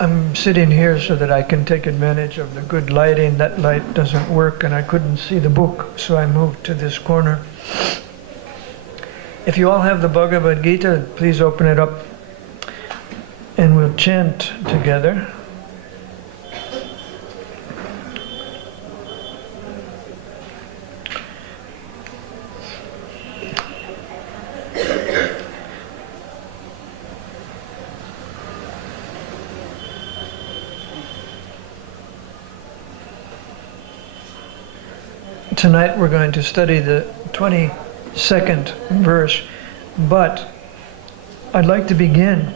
I'm sitting here so that I can take advantage of the good lighting. That light doesn't work and I couldn't see the book, so I moved to this corner. If you all have the Bhagavad Gita, please open it up and we'll chant together. Tonight we're going to study the 22nd verse, but I'd like to begin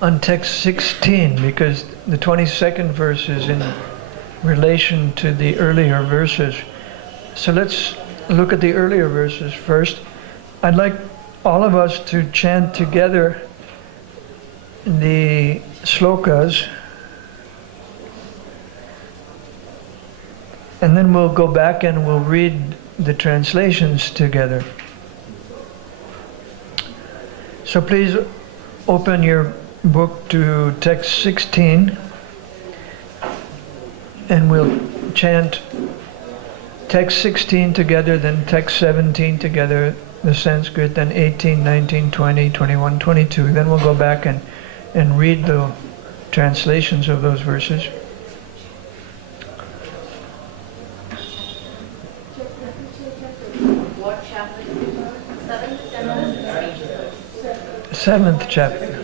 on text 16 because the 22nd verse is in relation to the earlier verses. So let's look at the earlier verses first. I'd like all of us to chant together the slokas, and then we'll go back and we'll read the translations together. So please open your book to text 16 and we'll chant text 16 together, then text 17 together, the Sanskrit, then 18, 19, 20, 21, 22. Then we'll go back and read the translations of those verses. Seventh chapter.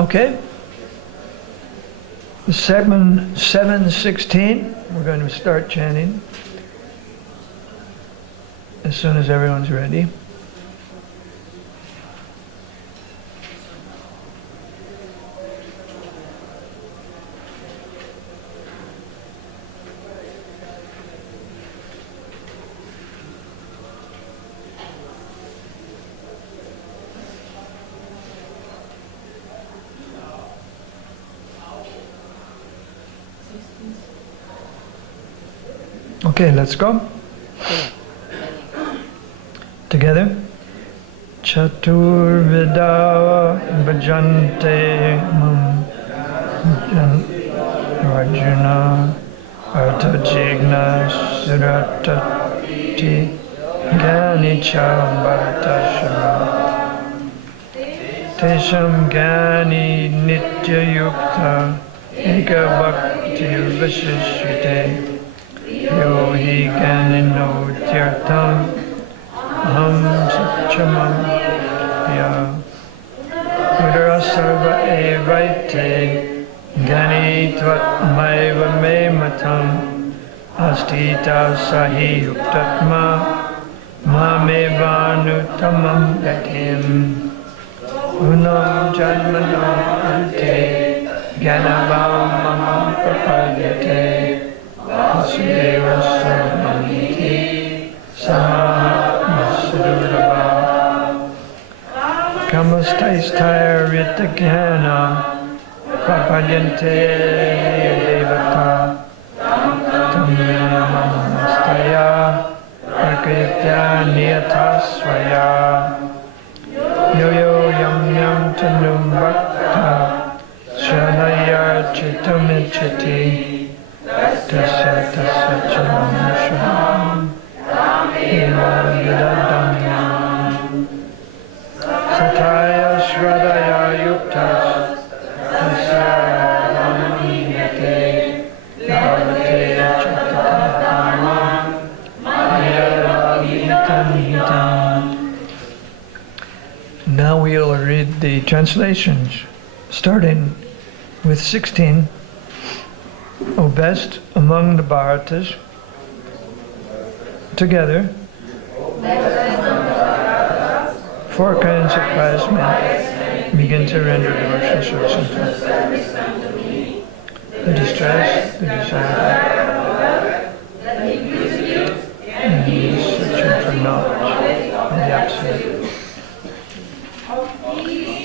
Okay. 7:16. We're going to start chanting as soon as everyone's ready. Okay, let's go. Together. Tattvavita bhajante mam Arjuna artajigna suratati ganicha bharatashara tesham gani nityayukta eka bhakti vishishyate yo hi ganino tirtam aham satchamam ya udarasarva evaite gani tvat maiva me matam astita sahi yuktatma mamevanutamam gatim unam janmano ante gyanavamam prapadyate Vasudeva Sarvaniti Samahamasudurava Kamastaisthairita Gyana Prapadyante Devata Tamyanamastaya Prakritya Niyatasvaya Yo Yam Yam Tanum Bhakta Shanaya Chitamichiti Tasya chalam Sataya Shradaya Yuktas Tasya Ramamiyate Bhavate Chatatama Mayaravitanhitam. Now we'll read the translations, starting with 16. O best among the Bharatas, together, 4 kinds of pious men begin to render devotional service unto the distressed, the desired, and he is searching for knowledge of the Absolute.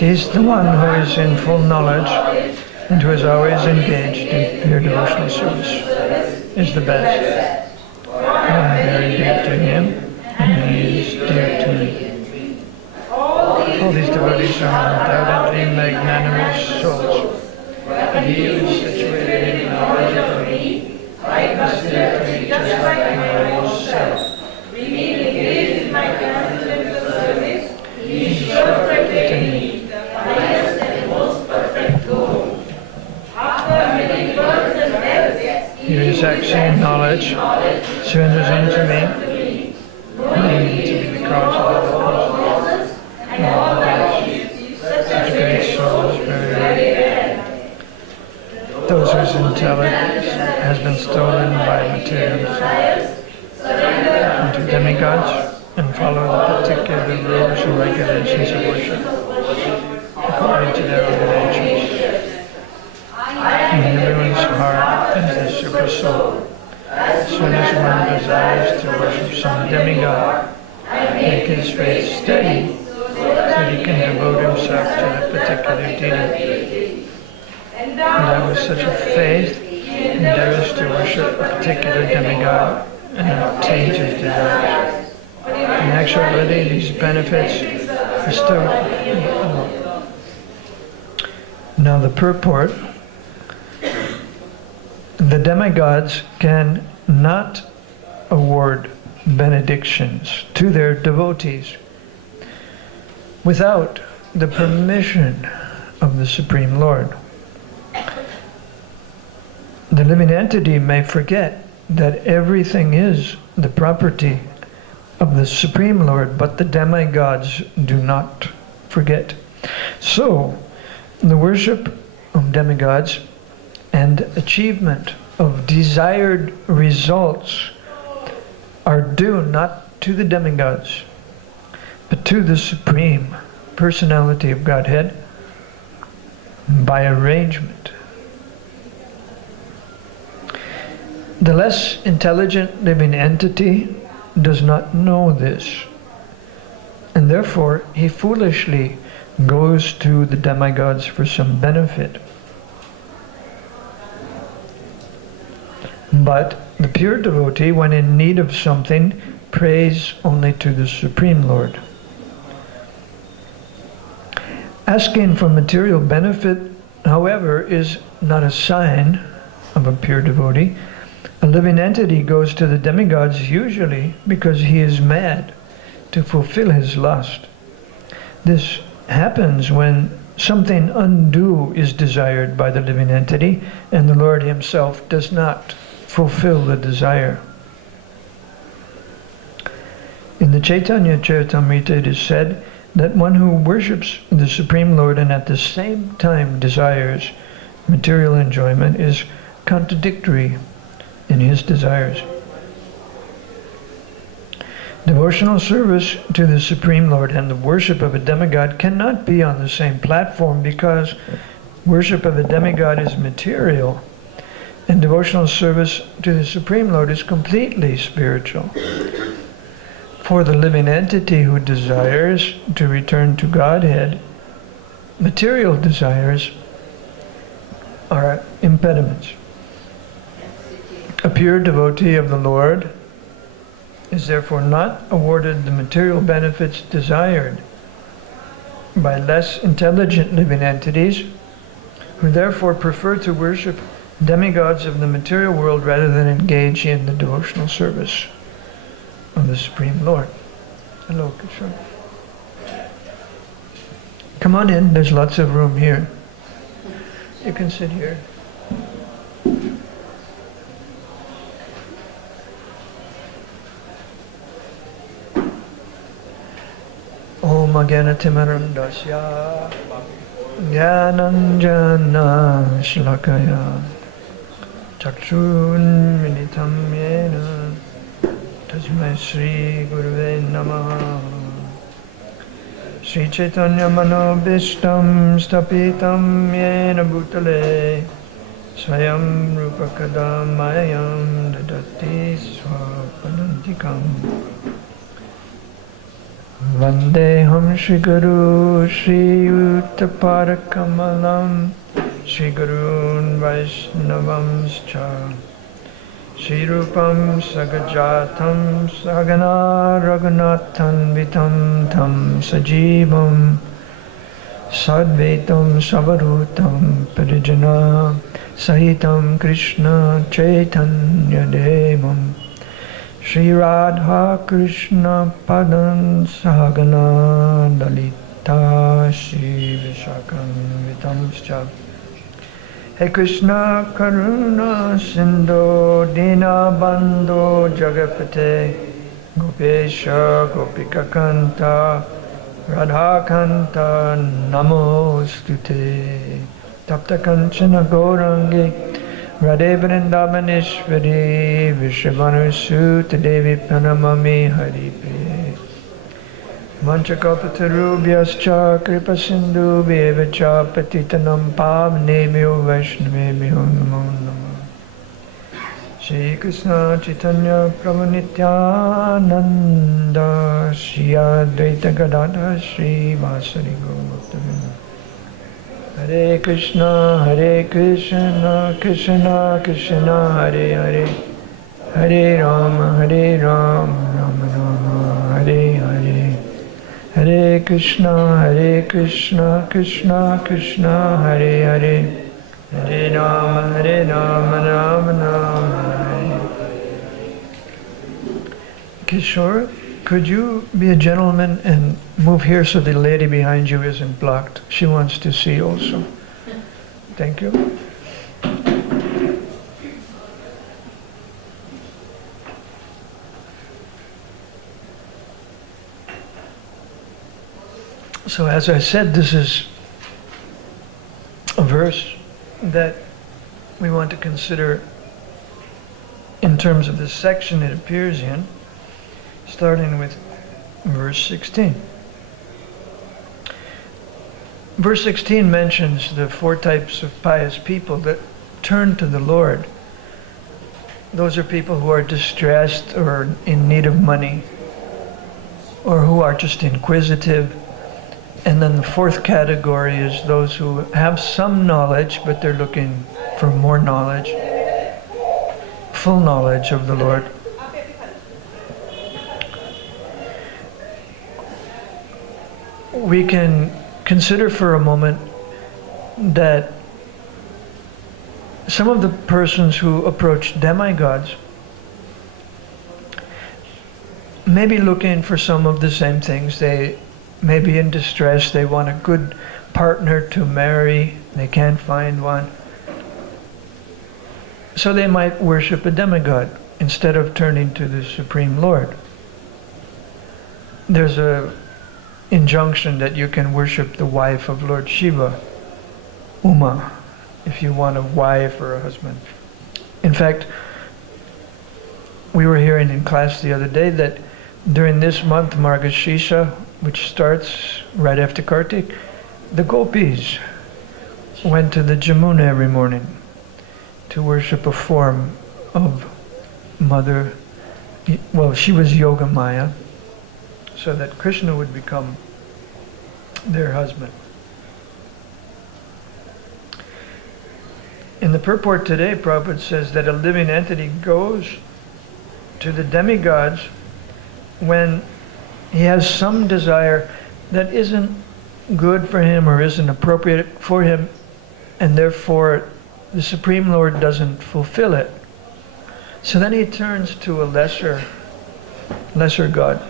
He's the one who is in full knowledge and who is always engaged in pure devotional service, is the best. I am very dear to him, and he is dear to me. All these devotees are undoubtedly magnanimous souls. And he who is situated in knowledge of me, is dear to me just like my own self. Remaining engaged in my transcendental service, he is sure to attain me, the highest and most perfect goal. After many births and deaths, he who is actually in knowledge surrenders unto me, knowing me to be the cause of all causes and all things. Such great souls very rare. Those whose intelligence has been stolen by material desires into demigods and follow the particular rules and regulations of worship according to their own natures. In everyone's heart is the super soul. As soon as one desires to worship some demigod, make his faith steady so that he can devote himself to the particular deity. And that with such a faith, endeavors to worship a particular demigod and obtains his desires. In actuality, these benefits are still. Now the purport: the demigods can not award benedictions to their devotees without the permission of the Supreme Lord. The living entity may forget that everything is the property of the Supreme Lord, but the demigods do not forget. So, the worship of demigods and achievement of desired results are due not to the demigods, but to the Supreme Personality of Godhead by arrangement. The less intelligent living entity does not know this, and therefore he foolishly goes to the demigods for some benefit. But the pure devotee, when in need of something, prays only to the Supreme Lord. Asking for material benefit, however, is not a sign of a pure devotee. A living entity goes to the demigods usually because he is mad to fulfill his lust. This happens when something undue is desired by the living entity and the Lord himself does not fulfill the desire. In the Chaitanya Charitamrita it is said that one who worships the Supreme Lord and at the same time desires material enjoyment is contradictory in his desires. Devotional service to the Supreme Lord and the worship of a demigod cannot be on the same platform because worship of a demigod is material and devotional service to the Supreme Lord is completely spiritual. For the living entity who desires to return to Godhead, material desires are impediments. A pure devotee of the Lord is therefore not awarded the material benefits desired by less intelligent living entities who therefore prefer to worship demigods of the material world rather than engage in the devotional service of the Supreme Lord. Hello, Kishore. Come on in, there's lots of room here. You can sit here. Om Agyanatimarandasya Jnananjana Shlakaya Chakshun Militam Yena Tasmai Shri Guruve Namaha Shri Chaitanya Manobishtam Stapitam Yena Bhutale Swayam Rupakadam Mayam Dadati Swapanantikam Vandeham Shri Guru Shri Uttaparakamalam Shri Gurun Vaishnavamscha Shri Rupam Sagajatam Sagana Raghunatham Vitam Tam Sajivam Sadvaitam Savarutam Parijana Sahitam Krishna Chaitanya Devam Shri Radha Krishna Padan Sahagana Dalita Shri Vishakam Vitamscha Hey Krishna Karuna Sindhu Dina Bandhu Jagapate Gopesha Gopika Kanta Radha Kanta Namostute Tapta Kanchana Gaurangi Radhe Vrindavaneshwari Vishvanusuta Devi Pranamami Haripriye Manchakalpatarubhyascha Kripa Sindhu Bhevacha Patitanam Pavnebhyo Vaishnavebhyo Namo Namo Shri Krishna Chaitanya Prabhu Nityananda Shri Advaita Gadadhar Shri Vasari Gauravinda Hare Krishna Krishna Krishna Hare Hare Hare Rama Rama Rama Hare Hare Hare Krishna Krishna Krishna Hare Hare Hare Rama Rama Rama Hare. Kishore, could you be a gentleman and move here so the lady behind you isn't blocked? She wants to see also. Thank you. So as I said, this is a verse that we want to consider in terms of the section it appears in, starting with verse 16. Verse 16 mentions the four types of pious people that turn to the Lord. Those are people who are distressed or in need of money, or who are just inquisitive. And then the fourth category is those who have some knowledge, but they're looking for more knowledge, full knowledge of the Lord. We can consider for a moment that some of the persons who approach demigods may be looking for some of the same things. They may be in distress, they want a good partner to marry, they can't find one. So they might worship a demigod instead of turning to the Supreme Lord. There's a injunction that you can worship the wife of Lord Shiva, Uma, if you want a wife or a husband. In fact, we were hearing in class the other day that during this month, Margashisha, which starts right after Kartik, the gopis went to the Jamuna every morning to worship a form of Mother, well, she was Yoga Maya, so that Krishna would become their husband. In the purport today, Prabhupada says that a living entity goes to the demigods when he has some desire that isn't good for him or isn't appropriate for him, and therefore the Supreme Lord doesn't fulfill it. So then he turns to a lesser God.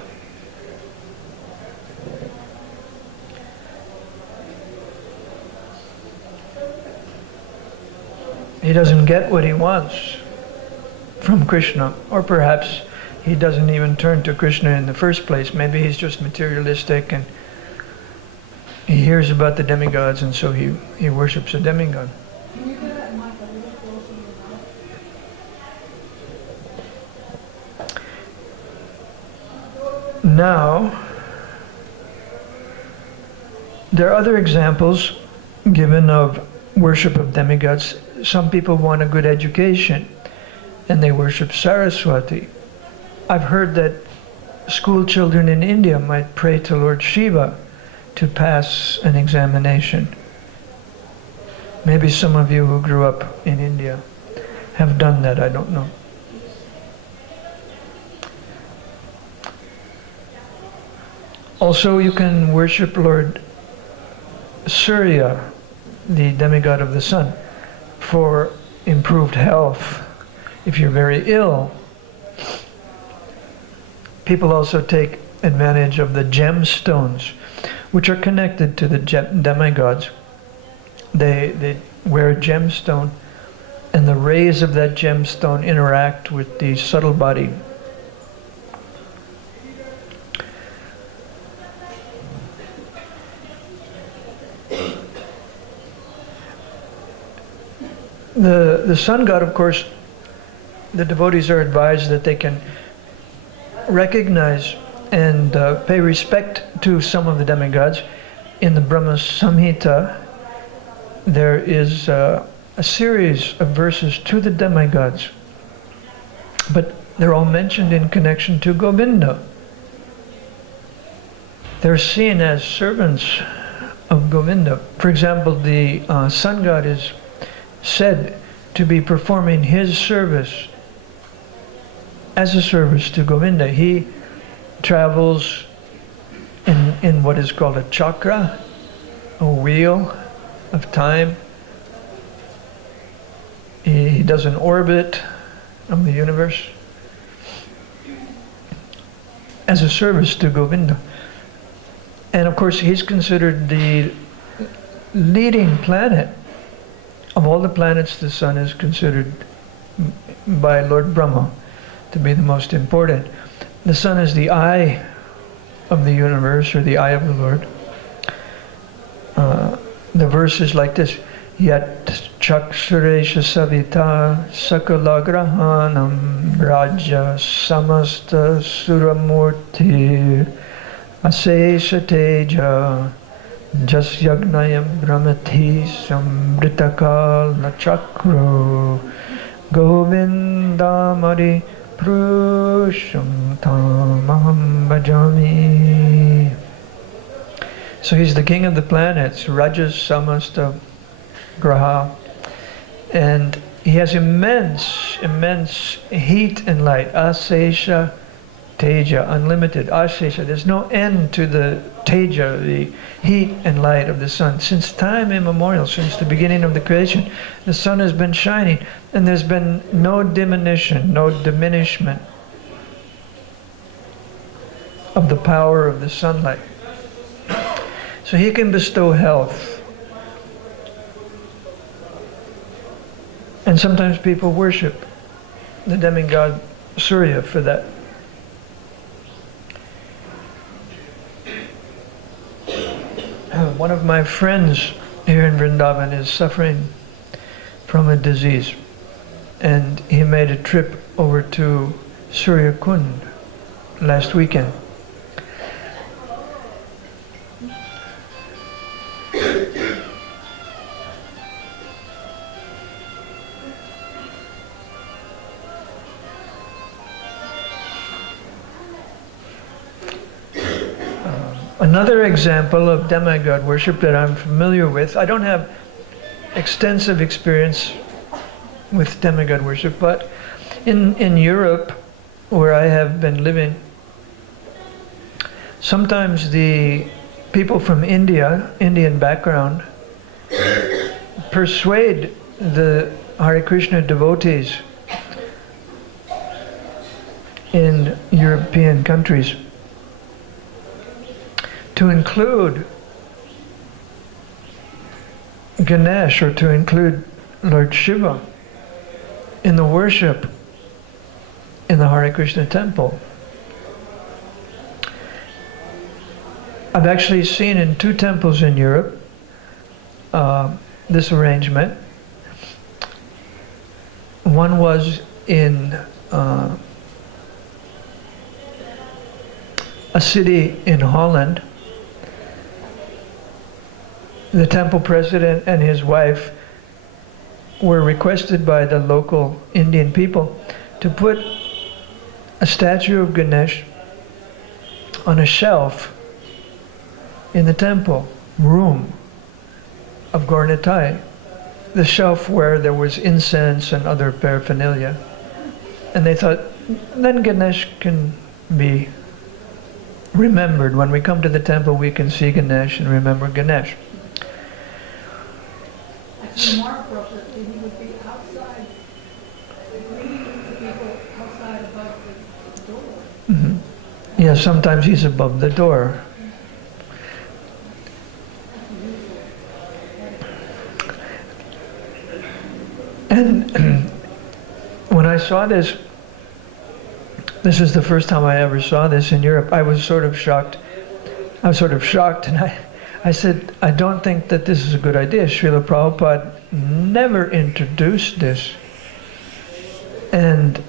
He doesn't get what he wants from Krishna, or perhaps he doesn't even turn to Krishna in the first place. Maybe he's just materialistic and he hears about the demigods, and so he worships a demigod. Now, there are other examples given of worship of demigods. Some people want a good education and they worship Saraswati. I've heard that school children in India might pray to Lord Shiva to pass an examination. Maybe some of you who grew up in India have done that, I don't know. Also, you can worship Lord Surya, the demigod of the sun, for improved health. If you're very ill, people also take advantage of the gemstones, which are connected to the demigods. They wear a gemstone, and the rays of that gemstone interact with the subtle body. The sun god, of course, the devotees are advised that they can recognize and pay respect to some of the demigods. In the Brahma Samhita, there is a series of verses to the demigods, but they're all mentioned in connection to Govinda. They're seen as servants of Govinda. For example, the sun god is said to be performing his service as a service to Govinda. He travels in what is called a chakra, a wheel of time. He does an orbit of the universe as a service to Govinda. And of course, he's considered the leading planet. Of all the planets, the sun is considered by Lord Brahma to be the most important. The sun is the eye of the universe, or the eye of the Lord. The verse is like this: Yat chaksuresha savita sakalagrahanam raja samasta suramurti asesha teja Jasyagnayam brahmati samritakal nachakro govindamari prusham tamaham bhajami. So he's the king of the planets, Rajas Samasta Graha, and he has immense heat and light. Asesha Teja, unlimited. Asesha, there's no end to the Teja, the heat and light of the sun. Since time immemorial, since the beginning of the creation, the sun has been shining, and there's been no diminution, no diminishment of the power of the sunlight. So he can bestow health. And sometimes people worship the demigod Surya for that. One of my friends here in Vrindavan is suffering from a disease, and he made a trip over to Surya Kund last weekend. Another example of demigod worship that I'm familiar with, I don't have extensive experience with demigod worship, but in Europe, where I have been living, sometimes the people from India, Indian background, persuade the Hare Krishna devotees in European countries to include Ganesh, or to include Lord Shiva in the worship in the Hare Krishna temple. I've actually seen in 2 temples in Europe this arrangement. One was in a city in Holland. The temple president and his wife were requested by the local Indian people to put a statue of Ganesh on a shelf in the temple room of Gaura, the shelf where there was incense and other paraphernalia. And they thought, then Ganesh can be remembered. When we come to the temple, we can see Ganesh and remember Ganesh. Actually, Mark wrote that he would be outside, greeting the people outside above the door. Mm-hmm. Yeah, sometimes he's above the door. And when I saw this, this is the first time I ever saw this in Europe, I was sort of shocked. And I said, I don't think that this is a good idea. Srila Prabhupada never introduced this. And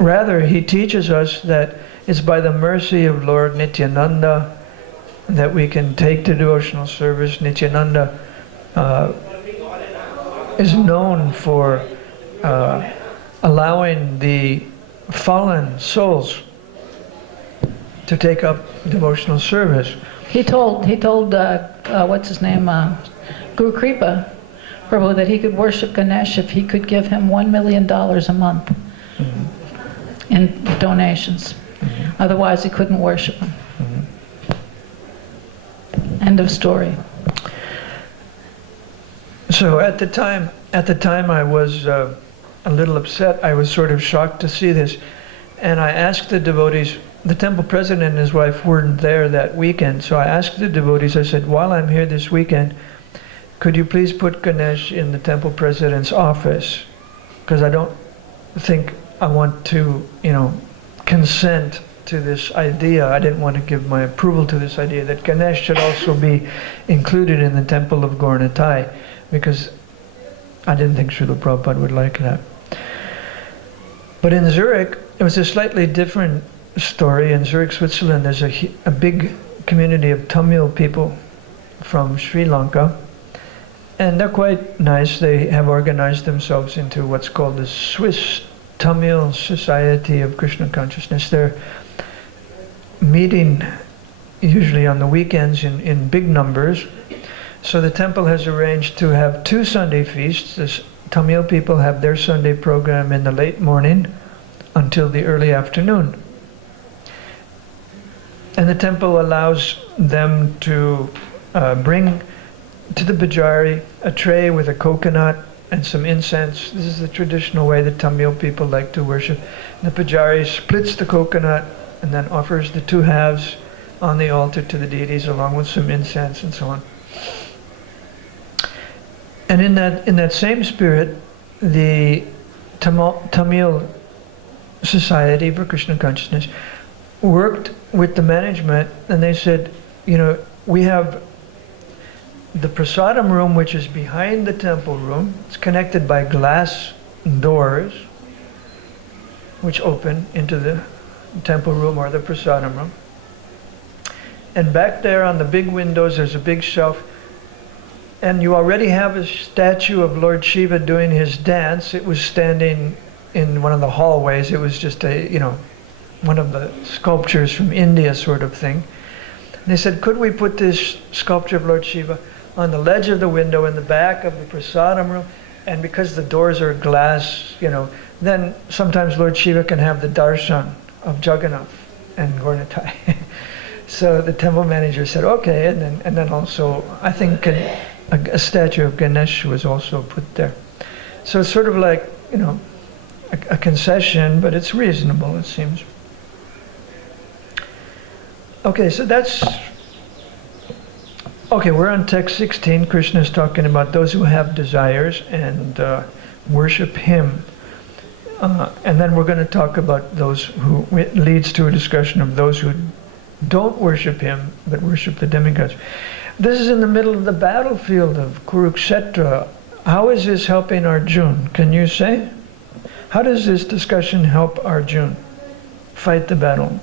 rather, he teaches us that it's by the mercy of Lord Nityananda that we can take to devotional service. Nityananda is known for allowing the fallen souls to take up devotional service. He told what's his name, Guru Kripa Prabhu, that he could worship Ganesh if he could give him $1 million a month in donations. Otherwise, he couldn't worship him. End of story. So at the time I was a little upset. I was sort of shocked to see this, and I asked the devotees. The temple president and his wife weren't there that weekend, so I asked the devotees, I said, while I'm here this weekend, could you please put Ganesh in the temple president's office? Because I don't think I want to, consent to this idea. I didn't want to give my approval to this idea that Ganesh should also be included in the temple of Gaura, because I didn't think Srila Prabhupada would like that. But in Zurich, it was a slightly different story. In Zurich, Switzerland, there's a big community of Tamil people from Sri Lanka, and they're quite nice. They have organized themselves into what's called the Swiss Tamil Society of Krishna Consciousness. They're meeting usually on the weekends in big numbers. So the temple has arranged to have 2 Sunday feasts. The Tamil people have their Sunday program in the late morning until the early afternoon. And the temple allows them to bring to the pujari a tray with a coconut and some incense. This is the traditional way that Tamil people like to worship. And the pujari splits the coconut and then offers the 2 halves on the altar to the deities along with some incense and so on. And in that same spirit, the Tamil Society for Krishna Consciousness worked with the management, and they said, we have the prasadam room, which is behind the temple room. It's connected by glass doors, which open into the temple room or the prasadam room. And back there on the big windows, there's a big shelf. And you already have a statue of Lord Shiva doing his dance. It was standing in one of the hallways. It was just one of the sculptures from India sort of thing. And they said, could we put this sculpture of Lord Shiva on the ledge of the window in the back of the prasadam room? And because the doors are glass, then sometimes Lord Shiva can have the darshan of Jagannath and Gaura. So the temple manager said, okay, and then also, I think a statue of Ganesh was also put there. So it's sort of like, a concession, but it's reasonable, it seems. Okay, so we're on text 16. Krishna is talking about those who have desires and worship him. And then we're going to talk about those who, it leads to a discussion of those who don't worship him, but worship the demigods. This is in the middle of the battlefield of Kurukshetra. How is this helping Arjuna? Can you say? How does this discussion help Arjuna fight the battle?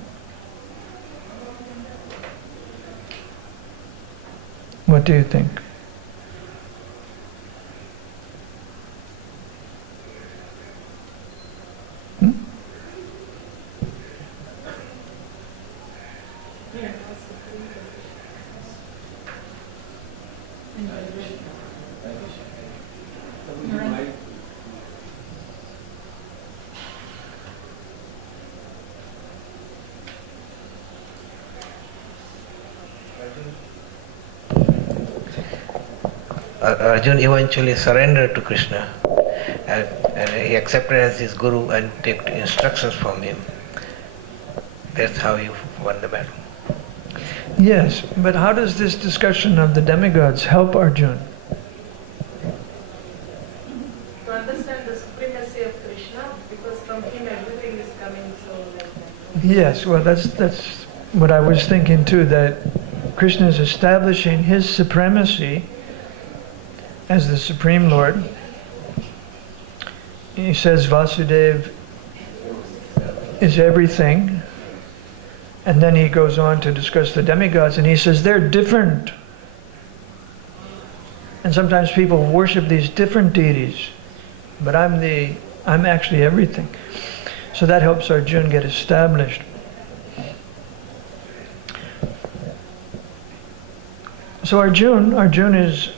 What do you think? Arjuna eventually surrendered to Krishna, and he accepted as his guru and took instructions from him. That's how he won the battle. Yes, but how does this discussion of the demigods help Arjuna? To understand the supremacy of Krishna, because from him everything is coming, so like that. Yes, well that's what I was thinking too, that Krishna is establishing his supremacy as the Supreme Lord. He says Vasudeva is everything. And then he goes on to discuss the demigods, and he says they're different. And sometimes people worship these different deities, but I'm actually everything. So that helps Arjuna get established. So Arjuna is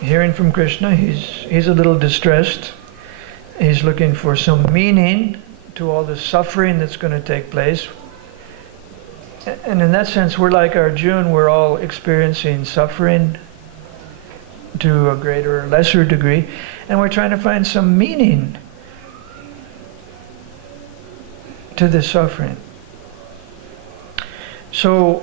hearing from Krishna. He's a little distressed. He's looking for some meaning to all the suffering that's going to take place. And in that sense, we're like Arjuna, we're all experiencing suffering to a greater or lesser degree, and we're trying to find some meaning to this suffering. So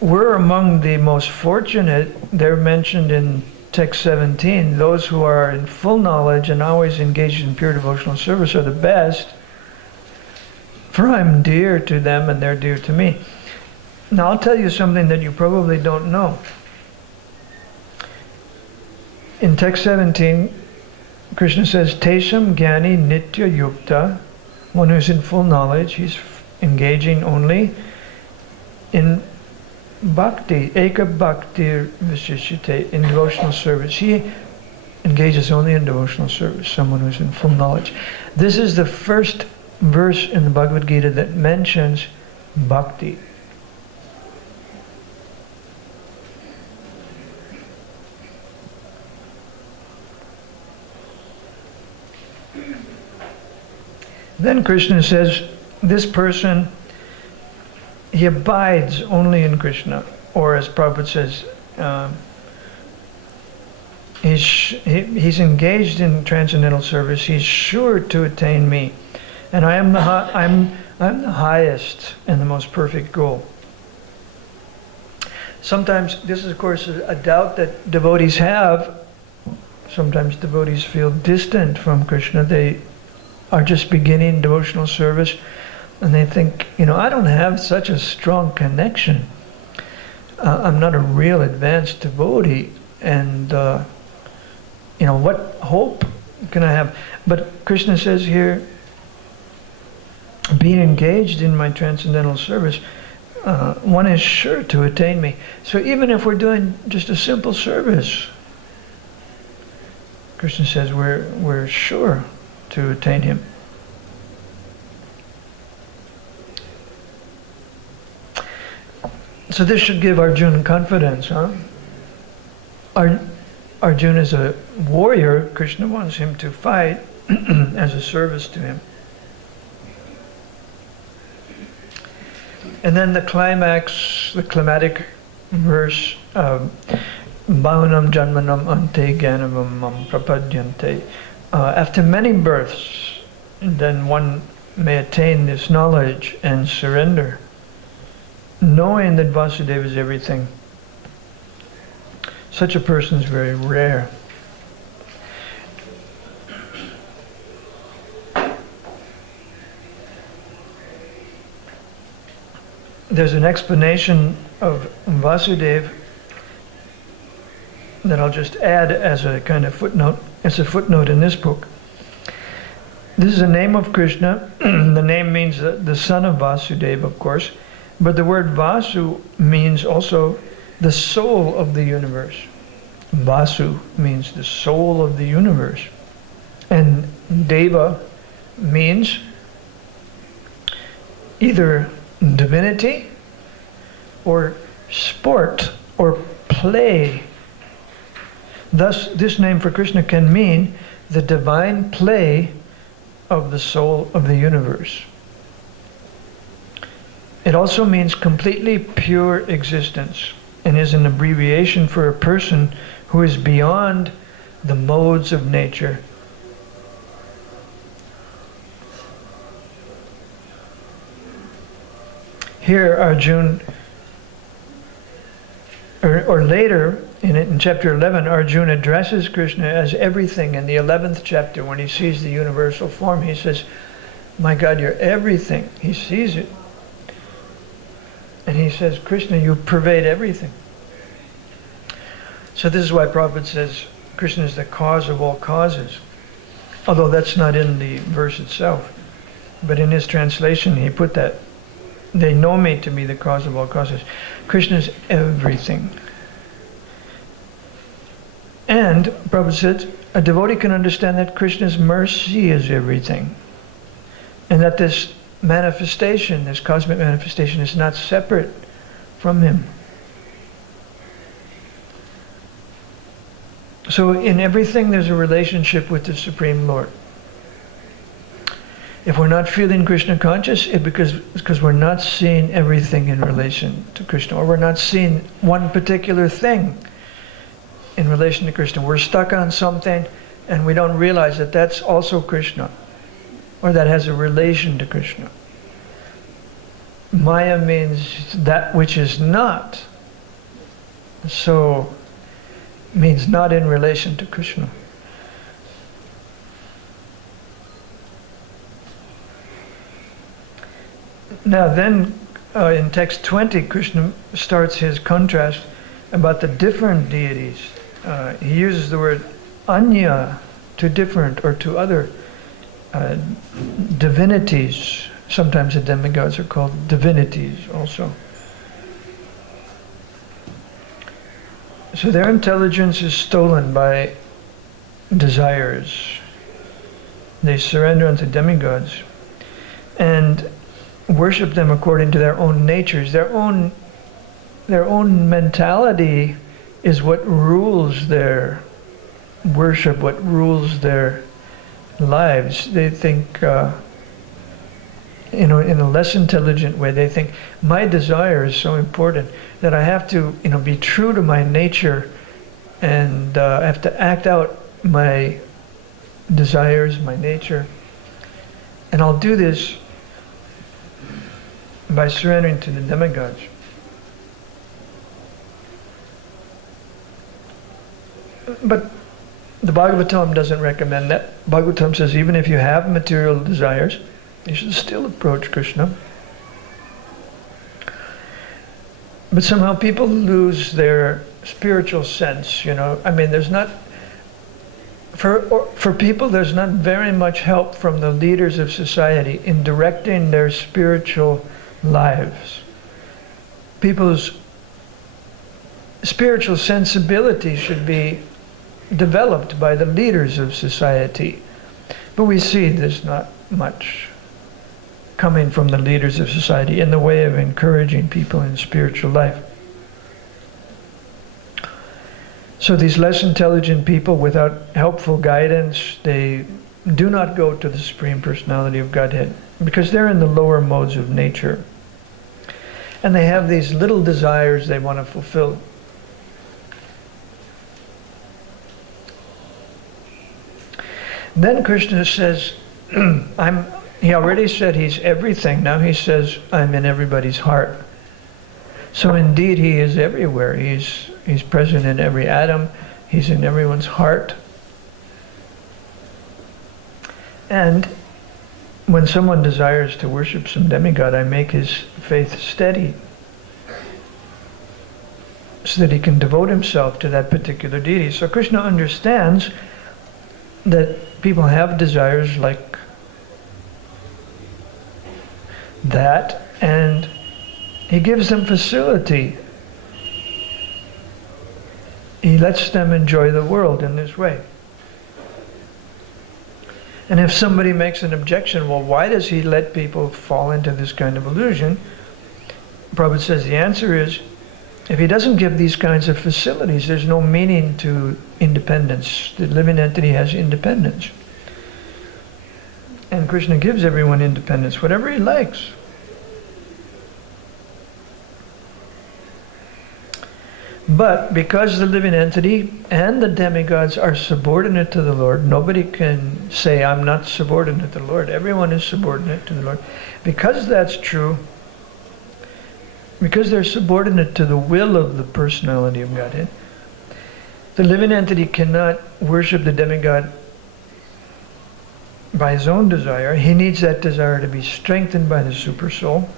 we're among the most fortunate. They're mentioned in text 17. Those who are in full knowledge and always engaged in pure devotional service are the best, for I'm dear to them and they're dear to me. Now I'll tell you something that you probably don't know. In text 17, Krishna says, Tesham Gyani Nitya Yukta, one who's in full knowledge, he's engaging only in bhakti, eka bhakti vishishite, in devotional service. He engages only in devotional service, someone who's in full knowledge. This is the first verse in the Bhagavad Gita that mentions bhakti. Then Krishna says, this person, he abides only in Krishna. Or as Prabhupada says, he's engaged in transcendental service. He's sure to attain me. And I'm the highest and the most perfect goal. Sometimes, this is of course a doubt that devotees have. Sometimes devotees feel distant from Krishna. They are just beginning devotional service, and they think, I don't have such a strong connection. I'm not a real advanced devotee, and what hope can I have? But Krishna says here, being engaged in my transcendental service, one is sure to attain me. So even if we're doing just a simple service, Krishna says we're sure to attain him. So this should give Arjuna confidence, huh? Arjuna is a warrior. Krishna wants him to fight as a service to him. And then the climax, the climatic verse, Bhavanam Janmanam Ante Gyanavam Prapadyante. After many births, then one may attain this knowledge and surrender, knowing that Vasudeva is everything. Such a person is very rare. There's an explanation of Vasudeva that I'll just add as a kind of footnote. It's a footnote in this book. This is a name of Krishna. The name means the son of Vasudeva, of course. But the word Vasu means also the soul of the universe. Vasu means the soul of the universe. And Deva means either divinity or sport or play. Thus, this name for Krishna can mean the divine play of the soul of the universe. It also means completely pure existence and is an abbreviation for a person who is beyond the modes of nature. Here, Arjuna, or later in chapter 11, Arjuna addresses Krishna as everything. In the 11th chapter, when he sees the universal form, he says, "My God, you're everything." He sees it. And he says, "Krishna, you pervade everything." So this is why Prabhupada says Krishna is the cause of all causes. Although that's not in the verse itself. But in his translation, he put that. They know me to be the cause of all causes. Krishna is everything. And, Prabhupada said, a devotee can understand that Krishna's mercy is everything. And that this manifestation, this cosmic manifestation, is not separate from him. So in everything there's a relationship with the Supreme Lord. If we're not feeling Krishna conscious, it's because we're not seeing everything in relation to Krishna, or we're not seeing one particular thing in relation to Krishna. We're stuck on something and we don't realize that that's also Krishna, or that has a relation to Krishna. Maya means that which is not. So, means not in relation to Krishna. Now then, in text 20, Krishna starts his contrast about the different deities. He uses the word anya, to different or to other divinities. Sometimes the demigods are called divinities also. So their intelligence is stolen by desires. They surrender unto demigods and worship them according to their own natures. Their own mentality is what rules their worship, what rules their lives. They think, in a less intelligent way, they think, my desire is so important that I have to, be true to my nature, and I have to act out my desires, my nature. And I'll do this by surrendering to the demigods. But the Bhagavatam doesn't recommend that. Bhagavatam says even if you have material desires, you should still approach Krishna. But somehow people lose their spiritual sense, there's not, for people there's not very much help from the leaders of society in directing their spiritual lives. People's spiritual sensibility should be developed by the leaders of society. But we see there's not much coming from the leaders of society in the way of encouraging people in spiritual life. So these less intelligent people without helpful guidance, they do not go to the Supreme Personality of Godhead because they're in the lower modes of nature. And they have these little desires they want to fulfill. Then Krishna says, he already said he's everything. Now he says, I'm in everybody's heart. So indeed he is everywhere. He's present in every atom. He's in everyone's heart. And when someone desires to worship some demigod, I make his faith steady so that he can devote himself to that particular deity. So Krishna understands that people have desires like that, and he gives them facility. He lets them enjoy the world in this way. And if somebody makes an objection, well, why does he let people fall into this kind of illusion? Prabhupada says the answer is If he doesn't give these kinds of facilities, there's no meaning to independence. The living entity has independence. And Krishna gives everyone independence, whatever he likes. But because the living entity and the demigods are subordinate to the Lord, nobody can say, I'm not subordinate to the Lord. Everyone is subordinate to the Lord. Because that's true, because they're subordinate to the will of the personality of Godhead, the living entity cannot worship the demigod by his own desire. He needs that desire to be strengthened by the super soul.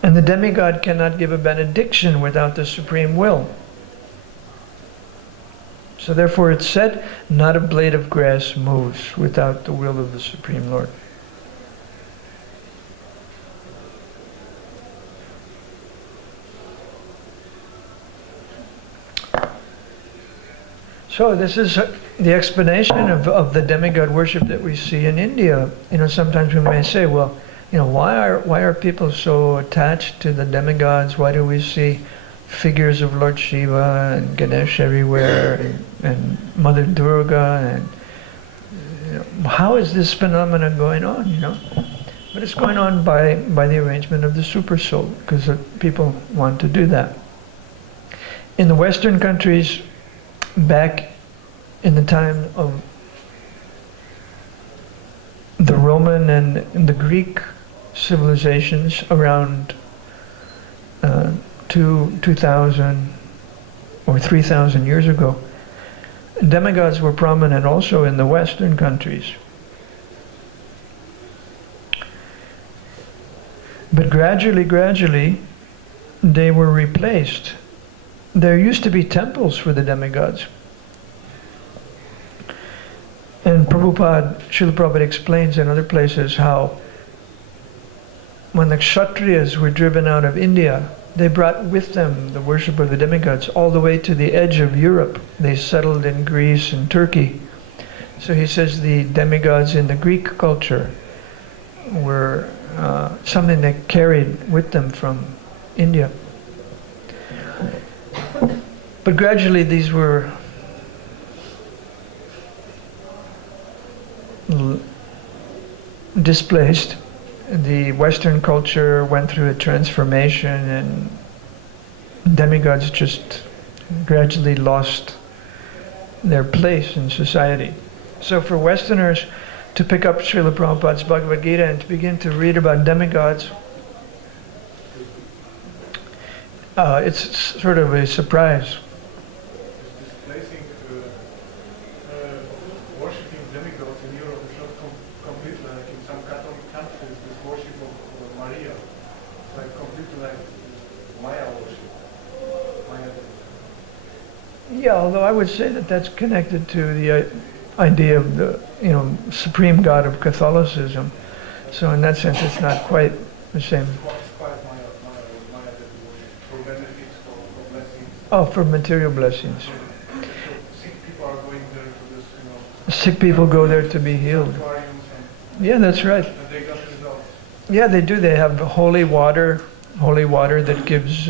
And the demigod cannot give a benediction without the supreme will. So therefore it's said, not a blade of grass moves without the will of the Supreme Lord. So this is the explanation of the demigod worship that we see in India. Sometimes we may say, well, why are people so attached to the demigods? Why do we see figures of Lord Shiva and Ganesh everywhere and Mother Durga? And how is this phenomenon going on? But it's going on by the arrangement of the super soul, because people want to do that. In the Western countries, back in the time of the Roman and the Greek civilizations around 2,000 or 3,000 years ago, demigods were prominent also in the Western countries. But gradually, they were replaced. There used to be temples for the demigods. And Srila Prabhupada explains in other places how when the Kshatriyas were driven out of India, they brought with them the worship of the demigods all the way to the edge of Europe. They settled in Greece and Turkey. So he says the demigods in the Greek culture were something they carried with them from India. But gradually these were displaced. The Western culture went through a transformation, and demigods just gradually lost their place in society. So for Westerners to pick up Srila Prabhupada's Bhagavad Gita and to begin to read about demigods, it's sort of a surprise. Displacing worshipping demigods in Europe is not completely like in some Catholic countries, this worship of Maria. It's like completely like Maya worship. Maya demigods. Yeah, although I would say that that's connected to the idea of the supreme God of Catholicism. So in that sense, it's not quite the same. It's quite Maya that we worship for benefits, for blessings. Oh, for material blessings. So sick people are going there for this, Sick people go there to be healed. aquariums Yeah, that's right. and they got results. Yeah, they do. They have holy water that gives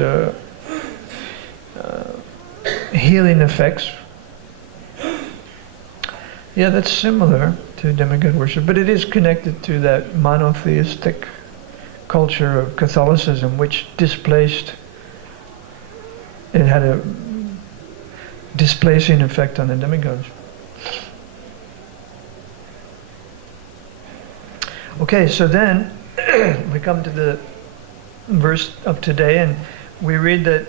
healing effects. Yeah, that's similar to demigod worship, but it is connected to that monotheistic culture of Catholicism, which displaced. It had a displacing effect on the demigods. Okay, so then we come to the verse of today, and we read that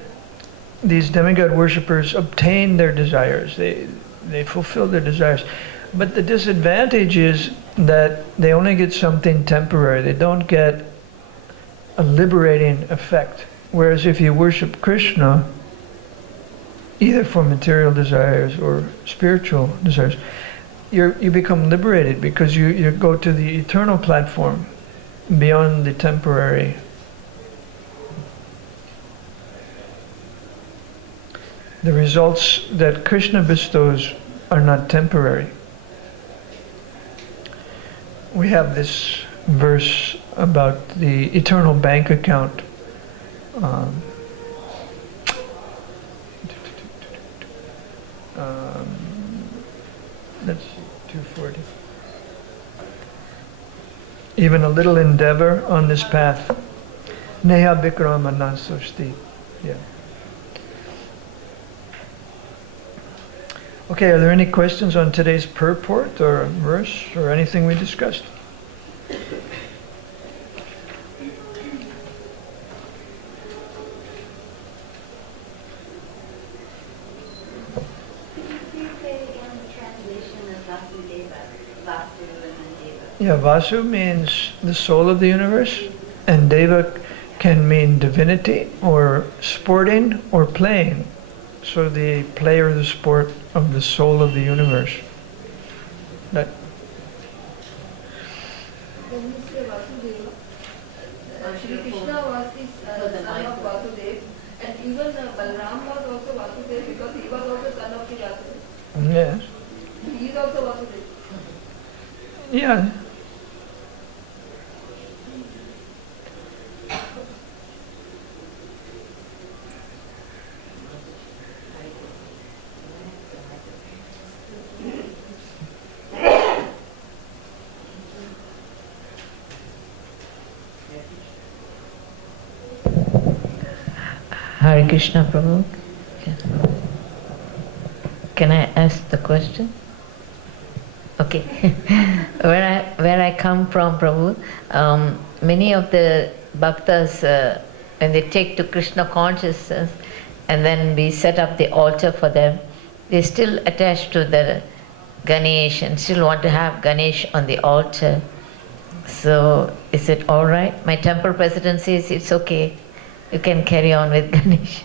these demigod worshippers obtain their desires. They fulfill their desires. But the disadvantage is that they only get something temporary. They don't get a liberating effect. Whereas if you worship Krishna, either for material desires or spiritual desires, you become liberated, because you go to the eternal platform beyond the temporary. The results that Krishna bestows are not temporary. We have this verse about the eternal bank account That's 240. Even a little endeavor on this path. Neha Bikrama Nasoshti. Yeah. Okay, are there any questions on today's purport or verse or anything we discussed? Yeah, Vasu means the soul of the universe, and Deva can mean divinity or sporting or playing. So the play or the sport of the soul of the universe. That. When we say Vasudeva, Shri Krishna was the son of Vasudeva, and even Balram was also Vasudeva because he was also son of the Vasudeva. Yes. He is also Vasudeva. Yeah. Hare Krishna, Prabhu. Can I ask the question? Okay. where I come from, Prabhu, many of the bhaktas, when they take to Krishna consciousness, and then we set up the altar for them, they still attach to the Ganesh and still want to have Ganesh on the altar. So is it all right? My temple president says it's okay. You can carry on with Ganesh.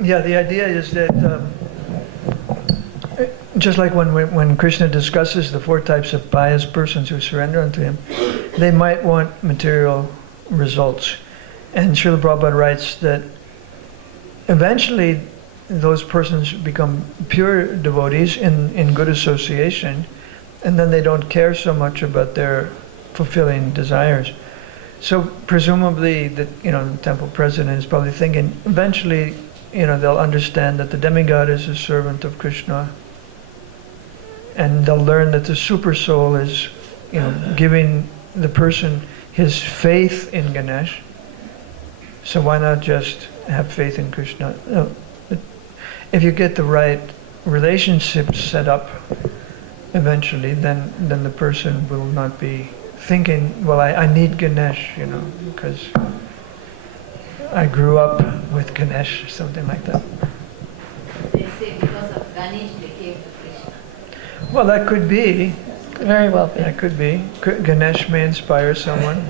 Yeah, the idea is that just like when Krishna discusses the 4 types of pious persons who surrender unto him, they might want material results. And Srila Prabhupada writes that eventually those persons become pure devotees in good association, and then they don't care so much about their fulfilling desires. So presumably the temple president is probably thinking eventually they'll understand that the demigod is a servant of Krishna, and they'll learn that the super soul is giving the person his faith in Ganesh. So why not just have faith in Krishna? If you get the right relationships set up eventually, then the person will not be thinking, well, I need Ganesh, because I grew up with Ganesh or something like that. They say because of Ganesh they came to Krishna. Well, that could be. Very well be. That could be. Ganesh may inspire someone.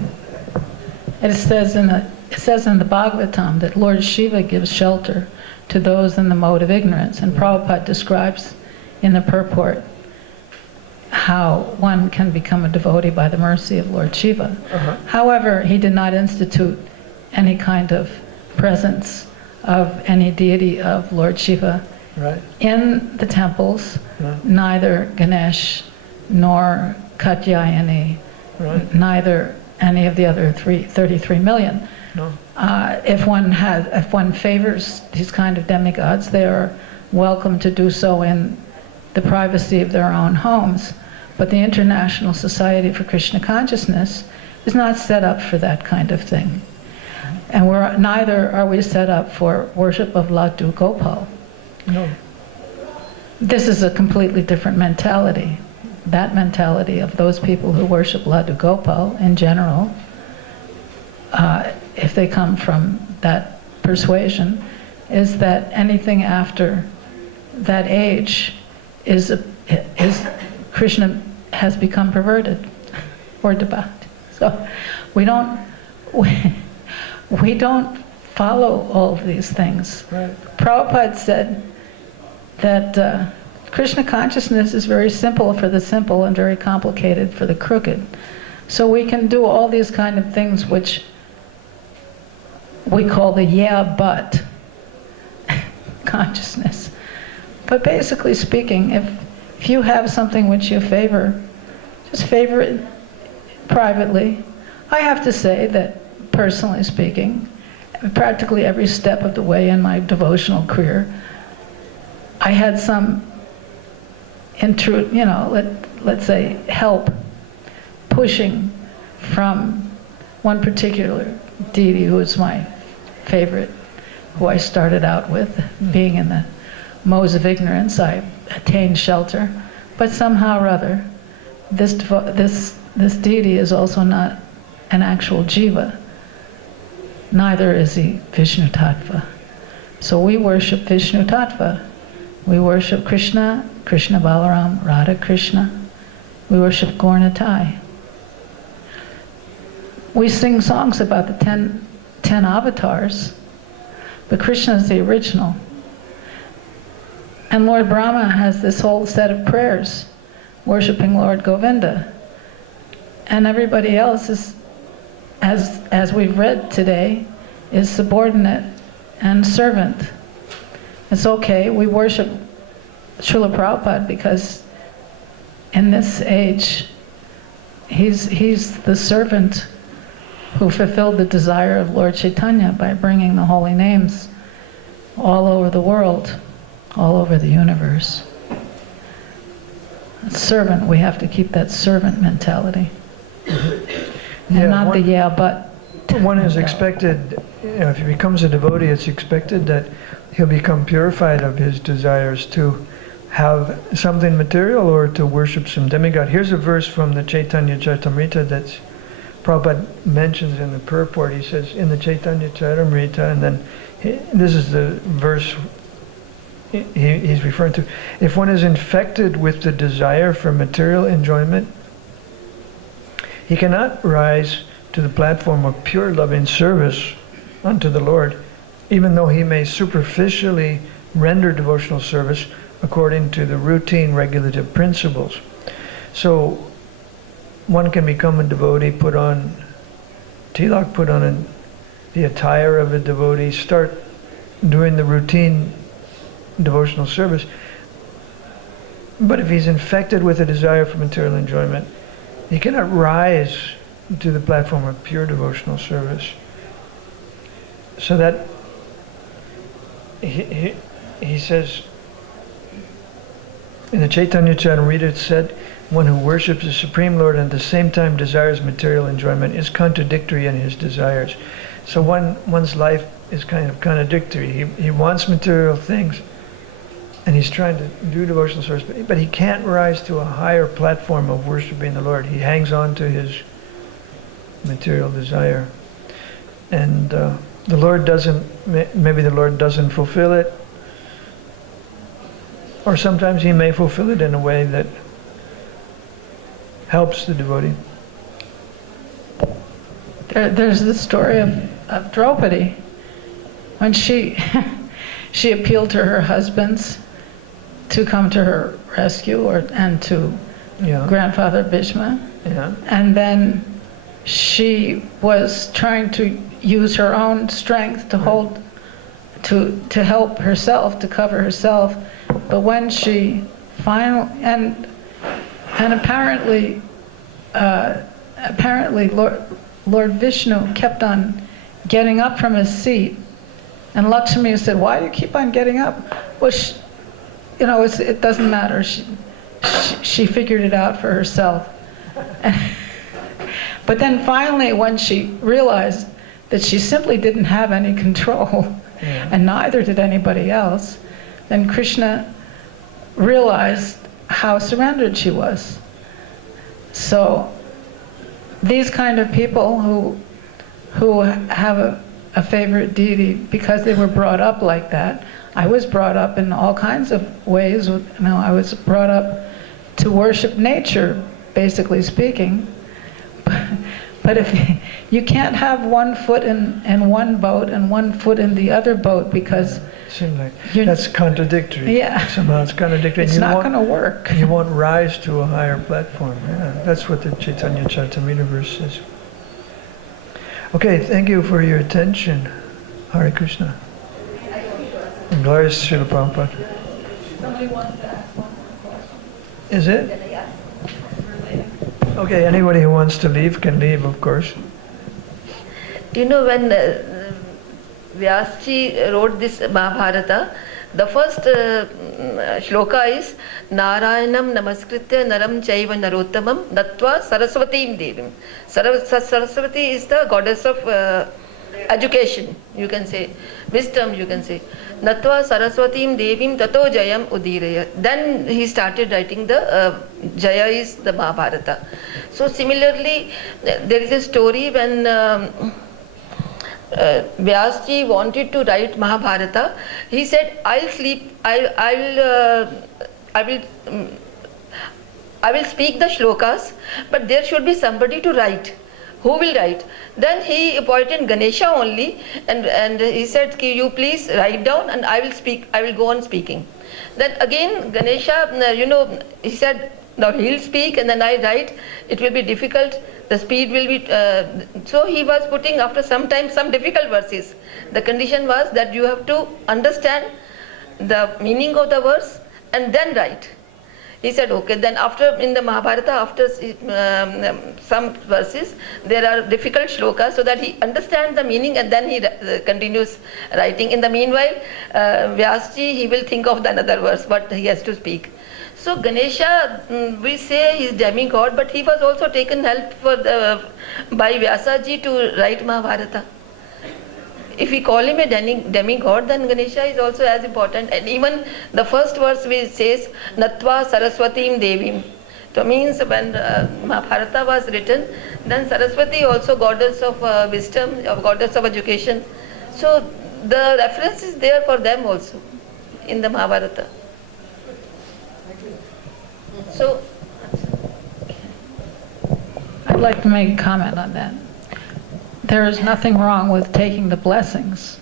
It says in the Bhagavatam that Lord Shiva gives shelter to those in the mode of ignorance, and Prabhupada describes in the purport how one can become a devotee by the mercy of Lord Shiva. Uh-huh. However, he did not institute any kind of presence of any deity of Lord Shiva Right. in the temples, Yeah. neither Ganesh nor Katyayani, Right. neither any of the other 33 million. No. If one favors these kind of demigods, they are welcome to do so in the privacy of their own homes. But the International Society for Krishna Consciousness is not set up for that kind of thing. And neither are we set up for worship of Ladu Gopal. No. This is a completely different mentality. That mentality of those people who worship Ladu Gopal in general, if they come from that persuasion, is that anything after that age is Krishna has become perverted or devout. So we don't follow all of these things. Right. Prabhupada said that Krishna consciousness is very simple for the simple and very complicated for the crooked. So we can do all these kind of things which we call the but consciousness. But basically speaking, if you have something which you favor, just favor it privately. I have to say that, personally speaking, practically every step of the way in my devotional career, I had some let's say, help pushing from one particular deity who is my favorite, who I started out with. Being in the modes of ignorance, I attained shelter, but somehow or other, this deity is also not an actual jiva. Neither is he Vishnu Tattva. So we worship Vishnu Tattva. We worship Krishna, Krishna Balaram, Radha Krishna. We worship Gaura-Nitai. We sing songs about the 10 avatars, but Krishna is the original. And Lord Brahma has this whole set of prayers, worshiping Lord Govinda. And everybody else is, as we've read today, is subordinate and servant. It's okay, we worship Srila Prabhupada because in this age, he's the servant who fulfilled the desire of Lord Chaitanya by bringing the holy names all over the world, all over the universe. Servant, we have to keep that servant mentality. And not the yeah, but. One is expected, if he becomes a devotee, it's expected that he'll become purified of his desires to have something material or to worship some demigod. Here's a verse from the Chaitanya Charitamrita that Prabhupada mentions in the purport. He says, in the Chaitanya Charitamrita, and then this is the verse he's referring to. If one is infected with the desire for material enjoyment, he cannot rise to the platform of pure loving service unto the Lord, even though he may superficially render devotional service according to the routine regulative principles. So one can become a devotee, put on tilak, put on the attire of a devotee, start doing the routine devotional service. But if he's infected with a desire for material enjoyment, he cannot rise to the platform of pure devotional service. So that he says, in the Chaitanya Charitamrita it said, one who worships the Supreme Lord and at the same time desires material enjoyment is contradictory in his desires. So one's life is kind of contradictory. He wants material things and he's trying to do devotional service, but he can't rise to a higher platform of worshiping the Lord. He hangs on to his material desire. And the Lord doesn't, maybe the Lord doesn't fulfill it, or sometimes he may fulfill it in a way that helps the devotee. There's the story of Draupadi. When she appealed to her husbands to come to her rescue and to grandfather Bhishma. Yeah. And then she was trying to use her own strength to hold, to help herself, to cover herself. But when she finally, and apparently Lord Vishnu kept on getting up from his seat, and Lakshmi said, "Why do you keep on getting up?" Well, it doesn't matter. She figured it out for herself. But then finally, when she realized that she simply didn't have any control, and neither did anybody else, then Krishna realized how surrendered she was. So these kind of people who have a favorite deity because they were brought up like that. I was brought up in all kinds of ways. I was brought up to worship nature, basically speaking. But if you can't have one foot in one boat and one foot in the other boat, because Seems like that's contradictory. Yeah. Somehow it's contradictory. It's not going to work. You won't rise to a higher platform. Yeah, that's what the Chaitanya Charitamrita verse says. Okay, thank you for your attention. Hare Krishna. And glory to Srila Prabhupada. Somebody wants to ask one more question. Is it? Okay, anybody who wants to leave can leave, of course. You know, when Vyasji wrote this Mahabharata, The first shloka is Narayanam Namaskritya Naram Chaiva Narottamam Natva Saraswatim Devim. Saraswati is the goddess of education, you can say, wisdom, you can say. Natva Saraswatim Devim Tato Jayam Udiraya. Then he started writing the Jaya is the Mahabharata. So similarly, there is a story when Vyasji wanted to write Mahabharata. He said, "I'll sleep. I will speak the shlokas, but there should be somebody to write. Who will write?" Then he appointed Ganesha only, and he said, "You please write down, and I will speak. I will go on speaking." Then again Ganesha, he said, "Now he'll speak, and then I write. It will be difficult. The speed will be." So he was putting after some time some difficult verses. The condition was that you have to understand the meaning of the verse and then write. He said, okay. Then after, in the Mahabharata, after some verses, there are difficult shlokas, so that he understands the meaning and then he continues writing. In the meanwhile, Vyasji, he will think of the another verse, but he has to speak. So Ganesha, we say he is demigod, but he was also taken help by Vyasaji to write Mahabharata. If we call him a demigod, then Ganesha is also as important. And even the first verse which says, Natva Saraswatim Devim. So means when Mahabharata was written, then Saraswati also goddess of wisdom, goddess of education. So the reference is there for them also in the Mahabharata. So I'd like to make a comment on that. There is nothing wrong with taking the blessings,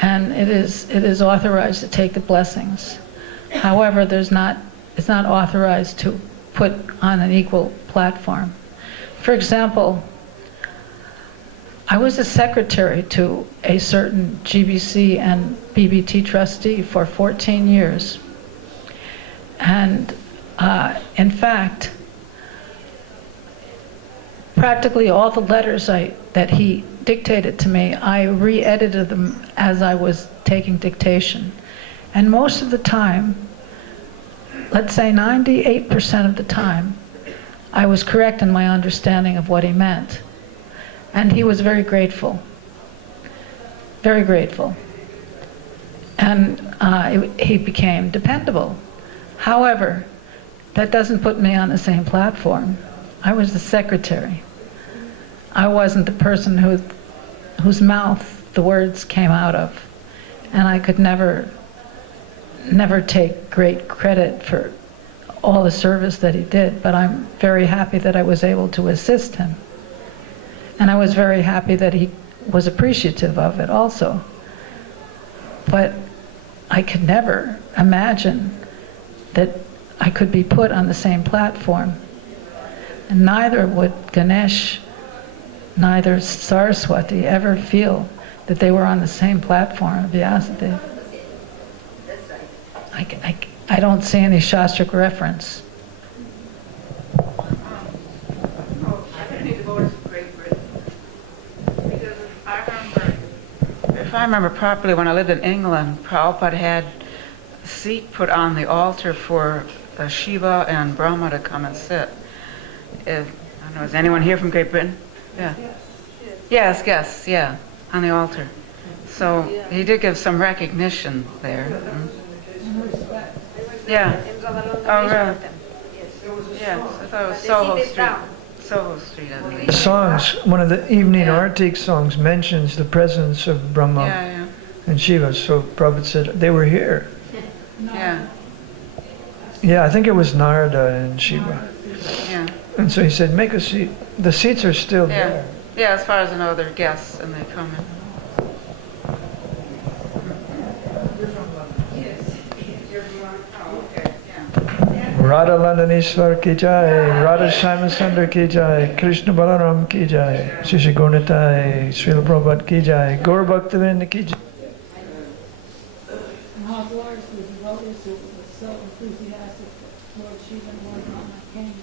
and it is authorized to take the blessings. However, it's not authorized to put on an equal platform. For example, I was a secretary to a certain GBC and BBT trustee for 14 years, and in fact, practically all the letters that he dictated to me, I re-edited them as I was taking dictation. And most of the time, let's say 98% of the time, I was correct in my understanding of what he meant. And he was very grateful. Very grateful. And he became dependable. However, that doesn't put me on the same platform. I was the secretary. I wasn't the person whose mouth the words came out of. And I could never take great credit for all the service that he did, but I'm very happy that I was able to assist him. And I was very happy that he was appreciative of it also. But I could never imagine that I could be put on the same platform. And neither would Ganesh, neither Saraswati ever feel that they were on the same platform of Vyasadeva. I don't see any Shastric reference. I need to go to Great Britain. Because if I remember properly, when I lived in England, Prabhupada had a seat put on the altar for Shiva and Brahma to come and sit. I don't know, is anyone here from Great Britain? Yeah. Yes, yeah, on the altar. So he did give some recognition there. Yeah. Oh, really? Yeah, I thought it was Soho Street. Soho Street, I believe. The songs, one of the evening Artik songs mentions the presence of Brahma and Shiva. So Prabhupada said they were here. Yeah. Yeah, I think it was Narada and Shiva. Yeah. And so he said, make a seat. The seats are still there. Yeah, as far as I know, they're guests and they come in. Radha Landanishwar ki jai, Radha Shyama Sundar ki jai, Krishna Balaram ki jai, Shri Gaunitai, Srila Prabhupada ki jai, Gaur Bhaktivinoda ki jai. How glorious was the lotus, it was so enthusiastic that Lord Shiva and Lord Brahma came.